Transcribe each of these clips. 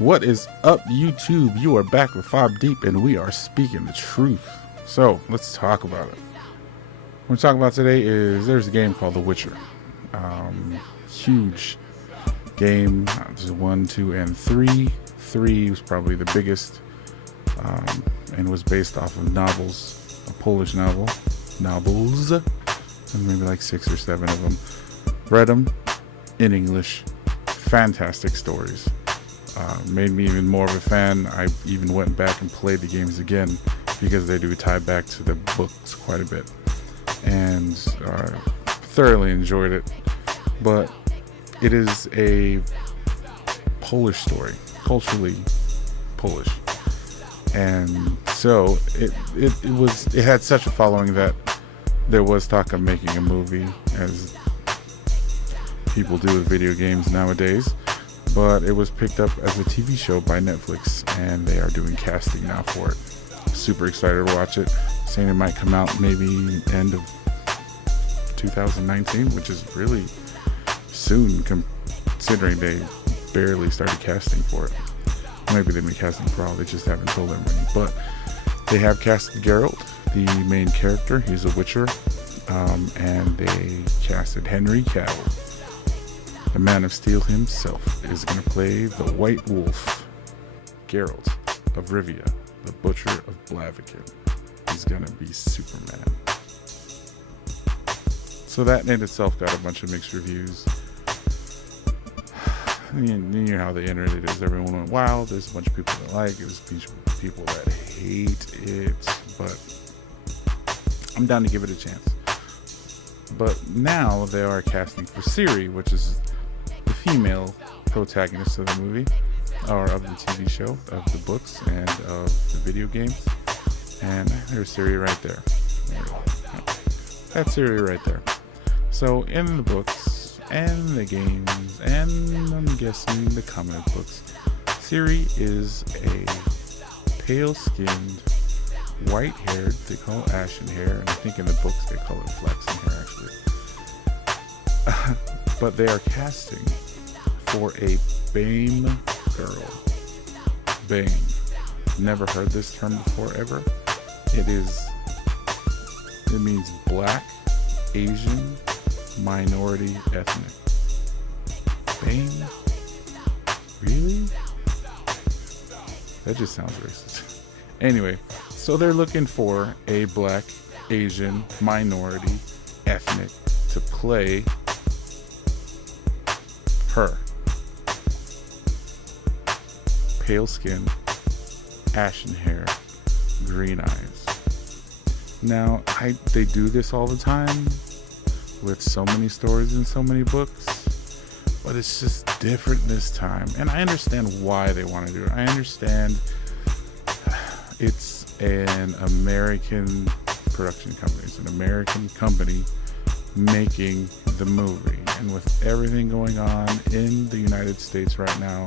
What is up, YouTube? You are back with FobbDeep, and we are speaking the truth. So let's talk about it. What we're talking about today is there's a game called The Witcher. Huge game. There's 1, 2, and 3. 3 was probably the biggest, and was based off of novels, a Polish novels, and maybe like 6 or 7 of them. Read them in English. Fantastic stories. Made me even more of a fan. I even went back and played the games again because they do tie back to the books quite a bit, and thoroughly enjoyed it. But it is a Polish story, culturally Polish, and so it had such a following that there was talk of making a movie, as people do with video games nowadays. But it was picked up as a TV show by Netflix, and they are doing casting now for it. Super excited to watch it. Saying it might come out maybe end of 2019, which is really soon considering they barely started casting for it. Maybe they've been casting for all, they just haven't told everybody. But they have casted Geralt, the main character. He's a Witcher, and they casted Henry Cavill. The Man of Steel himself is going to play the White Wolf, Geralt of Rivia, the Butcher of Blaviken. He's going to be Superman. So that in itself got a bunch of mixed reviews. You know how the internet is. Everyone went wild. There's a bunch of people that like it. There's a bunch of people that hate it. But I'm down to give it a chance. But now they are casting for Ciri, which is the female protagonist of the movie, or of the TV show, of the books, and of the video games. And there's Ciri right there. That's Ciri right there. So in the books and the games, and I'm guessing the comic books, Ciri is a pale-skinned, white-haired, they call it ashen hair, and I think in the books they call it flaxen hair actually. But they are casting for a BAME girl. BAME. Never heard this term before ever. It means Black, Asian, Minority, Ethnic. BAME? Really? That just sounds racist. Anyway, so they're looking for a Black, Asian, Minority, Ethnic to play her. Pale skin, ashen hair, green eyes. Now, they do this all the time with so many stories and so many books, but it's just different this time. And I understand why they want to do it. I understand it's an American production company. It's an American company making the movie, and with everything going on in the United States right now,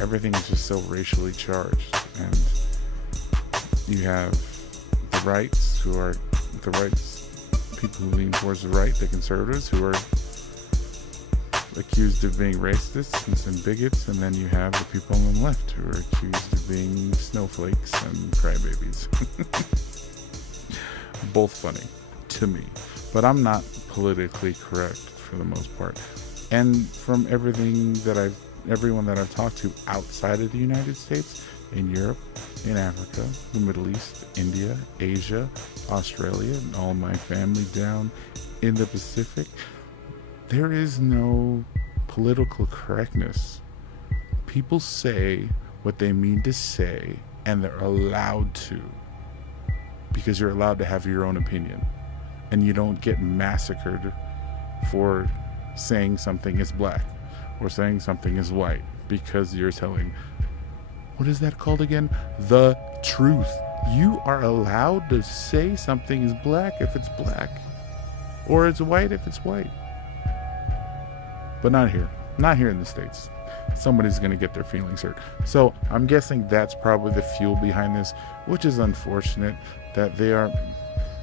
everything is just so racially charged. And you have the rights, people who lean towards the right, the conservatives, who are accused of being racists and bigots, and then you have the people on the left who are accused of being snowflakes and crybabies. Both funny to me, but I'm not politically correct for the most part. And from everyone that I've talked to outside of the United States, in Europe, in Africa, the Middle East, India, Asia, Australia, and all my family down in the Pacific, there is no political correctness. People say what they mean to say, and they're allowed to, because you're allowed to have your own opinion, and you don't get massacred for saying something is black or saying something is white because you're telling, what is that called again? The truth. You are allowed to say something is black if it's black, or it's white if it's white. But not here. Not here in the States. Somebody's going to get their feelings hurt. So I'm guessing that's probably the fuel behind this, which is unfortunate that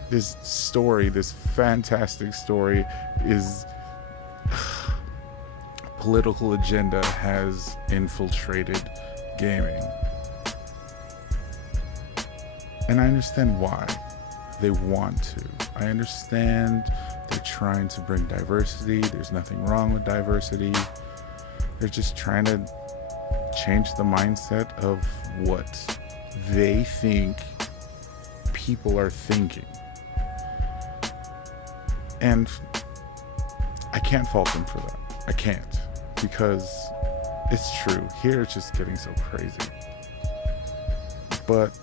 this story, this fantastic story, is political agenda has infiltrated gaming. And I understand why they want to. I understand they're trying to bring diversity. There's nothing wrong with diversity. They're just trying to change the mindset of what they think people are thinking. And I can't fault them for that. I can't, because it's true. Here it's just getting so crazy. But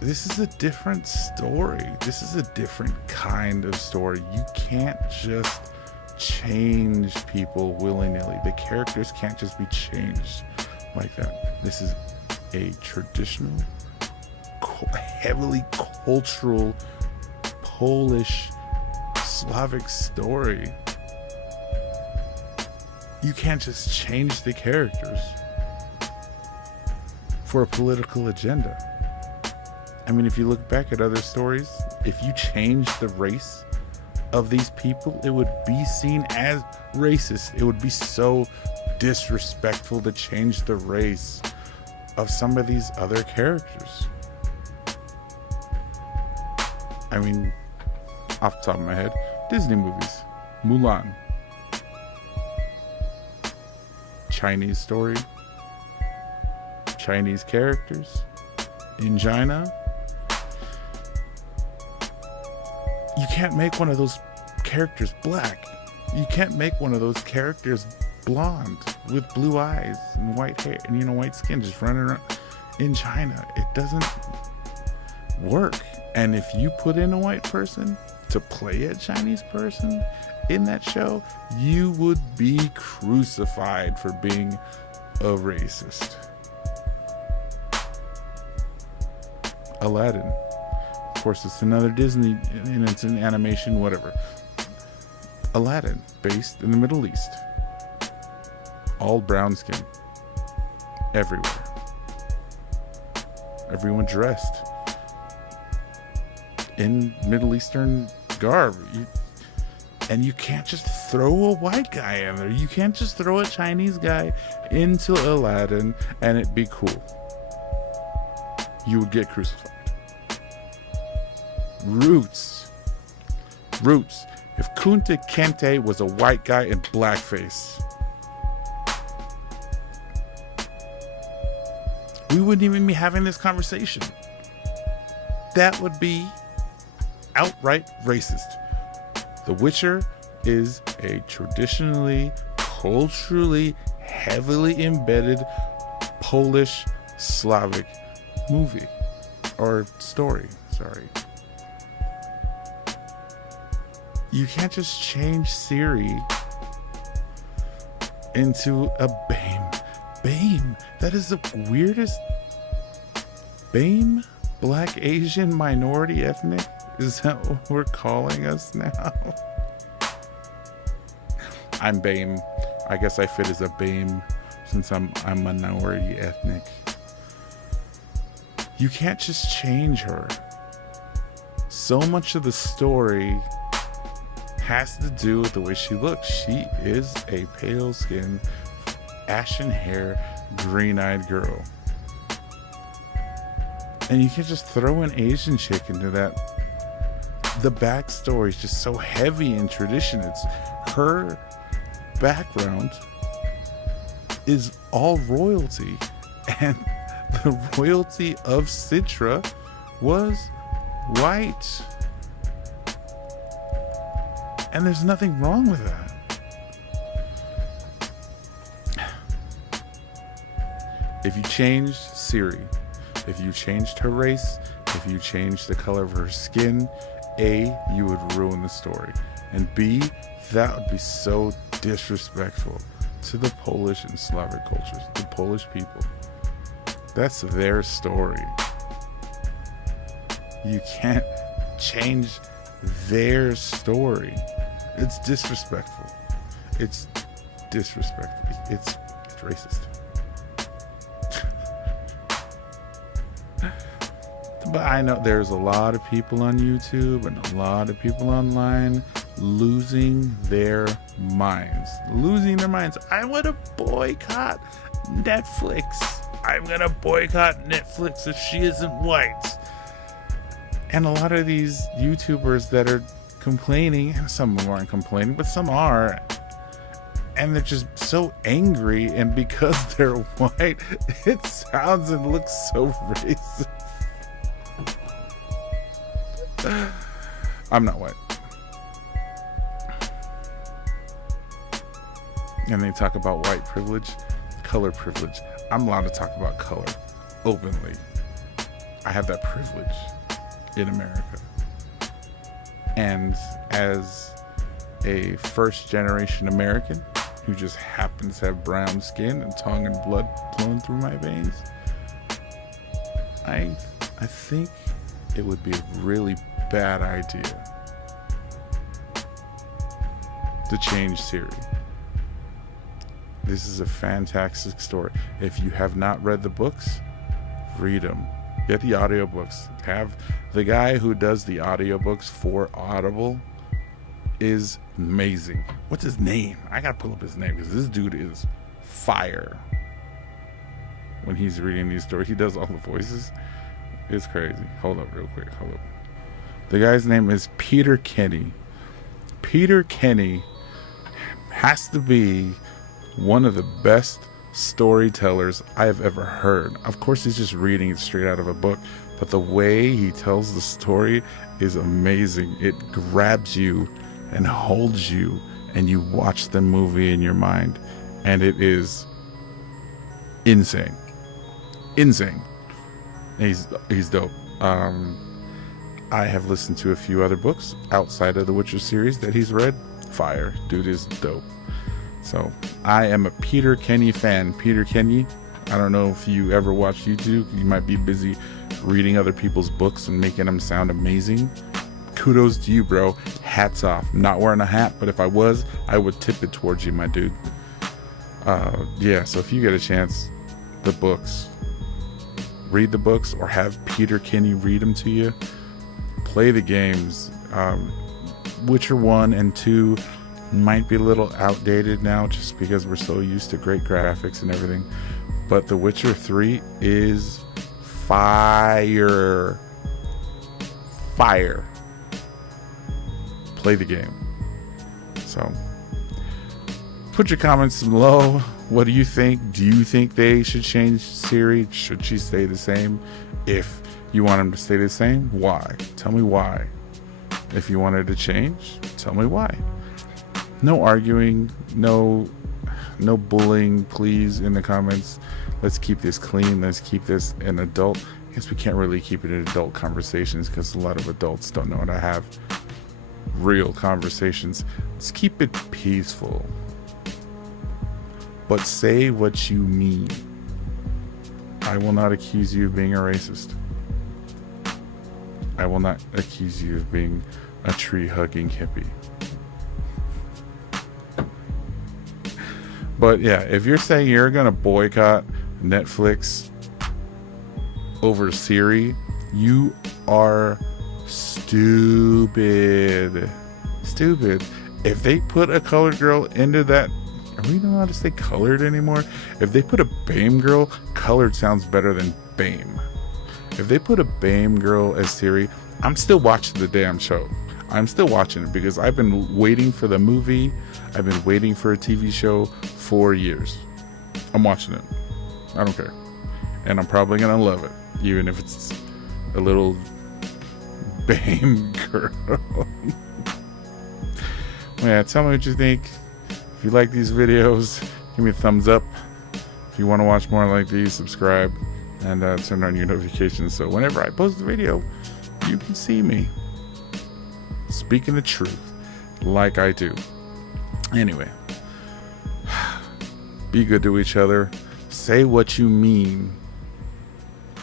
this is a different story. This is a different kind of story. You can't just change people willy-nilly. The characters can't just be changed like that. This is a traditional, heavily cultural, Polish, Slavic story. You can't just change the characters for a political agenda. I mean, if you look back at other stories, if you change the race of these people, it would be seen as racist. It would be so disrespectful to change the race of some of these other characters. I mean, off the top of my head, Disney movies, Mulan, Chinese story, Chinese characters in China. You can't make one of those characters black. You can't make one of those characters blonde with blue eyes and white hair and, white skin just running around in China. It doesn't work. And if you put in a white person to play a Chinese person in that show, you would be crucified for being a racist. Aladdin. Of course, it's another Disney, and it's an animation, whatever. Aladdin, based in the Middle East. All brown skin. Everywhere. Everyone dressed in Middle Eastern garb. And you can't just throw a white guy in there. You can't just throw a Chinese guy into Aladdin and it be cool. You would get crucified. Roots. If Kunta Kinte was a white guy in blackface, we wouldn't even be having this conversation. That would be outright racist. The Witcher is a traditionally, culturally, heavily embedded Polish, Slavic movie or story. Sorry. You can't just change Ciri into a BAME. BAME. That is the weirdest. BAME? Black, Asian, minority, ethnic? Is that what we're calling us now? I'm BAME. I guess I fit as a BAME since I'm minority ethnic. You can't just change her. So much of the story has to do with the way she looks. She is a pale-skinned, ashen hair, green-eyed girl. And you can't just throw an Asian chick into that. The backstory is just so heavy in tradition. It's her background is all royalty, and the royalty of Citra was white. And there's nothing wrong with that. If you changed Ciri, if you changed her race, if you changed the color of her skin, A, you would ruin the story. And B, that would be so disrespectful to the Polish and Slavic cultures, the Polish people. That's their story. You can't change their story. It's disrespectful. It's disrespectful. It's racist. But I know there's a lot of people on YouTube and a lot of people online losing their minds. I want to boycott Netflix. I'm gonna boycott Netflix if she isn't white. And a lot of these YouTubers that are complaining, and some of them aren't complaining, but some are, and they're just so angry, and because they're white, it sounds and looks so racist. I'm not white. And they talk about white privilege, color privilege. I'm allowed to talk about color openly. I have that privilege in America. And as a first generation American who just happens to have brown skin and tongue and blood flowing through my veins, I think it would be a really bad idea to change Siri. This is a fantastic story. If you have not read the books, read them. Get the audiobooks. Have the guy who does the audiobooks for Audible is amazing. What's his name? I gotta pull up his name because this dude is fire. When he's reading these stories, he does all the voices. It's crazy. Hold up real quick. Hold up. The guy's name is Peter Kenny. Peter Kenny has to be one of the best storytellers I have ever heard. Of course, he's just reading it straight out of a book, but the way he tells the story is amazing. It grabs you and holds you, and you watch the movie in your mind, and it is insane. Insane. He's dope. I have listened to a few other books outside of the Witcher series that he's read. Fire. Dude is dope. So I am a Peter Kenny fan. Peter Kenny, I don't know if you ever watch YouTube. You might be busy reading other people's books and making them sound amazing. Kudos to you, bro. Hats off. I'm not wearing a hat, but if I was, I would tip it towards you, my dude. Yeah, so if you get a chance, the books. Read the books or have Peter Kenny read them to you. Play the games. Witcher 1 and 2 might be a little outdated now just because we're so used to great graphics and everything. But The Witcher 3 is fire. Fire. Play the game. So put your comments below. What do you think? Do you think they should change Siri? Should she stay the same? If you want them to stay the same, why? Tell me why. If you want her to change, tell me why. No arguing, no bullying, please, in the comments. Let's keep this clean. Let's keep this an adult. I guess we can't really keep it in adult conversations because a lot of adults don't know how to have real conversations. Let's keep it peaceful. But say what you mean. I will not accuse you of being a racist. I will not accuse you of being a tree-hugging hippie. But yeah, if you're saying you're gonna boycott Netflix over Siri, you are stupid. Stupid. If they put a colored girl into that, are we not allowed to say colored anymore? If they put a BAME girl, colored sounds better than BAME. If they put a BAME girl as Siri, I'm still watching the damn show. I'm still watching it because I've been waiting for the movie. I've been waiting for a TV show for years. I'm watching it. I don't care. And I'm probably going to love it, even if it's a little BAME girl. Yeah, tell me what you think. If you like these videos, give me a thumbs up. If you want to watch more like these, subscribe and turn on your notifications so whenever I post a video, you can see me speaking the truth like I do. Anyway, be good to each other. Say what you mean.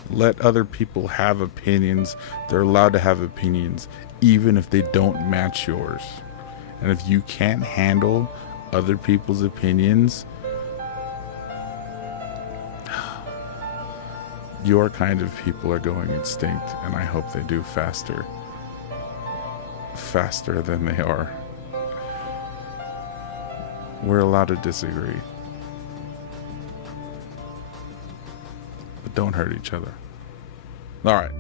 Let other people have opinions. They're allowed to have opinions, even if they don't match yours. And if you can't handle other people's opinions, your kind of people are going extinct, and I hope they do faster than they are. We're allowed to disagree. Don't hurt each other. All right.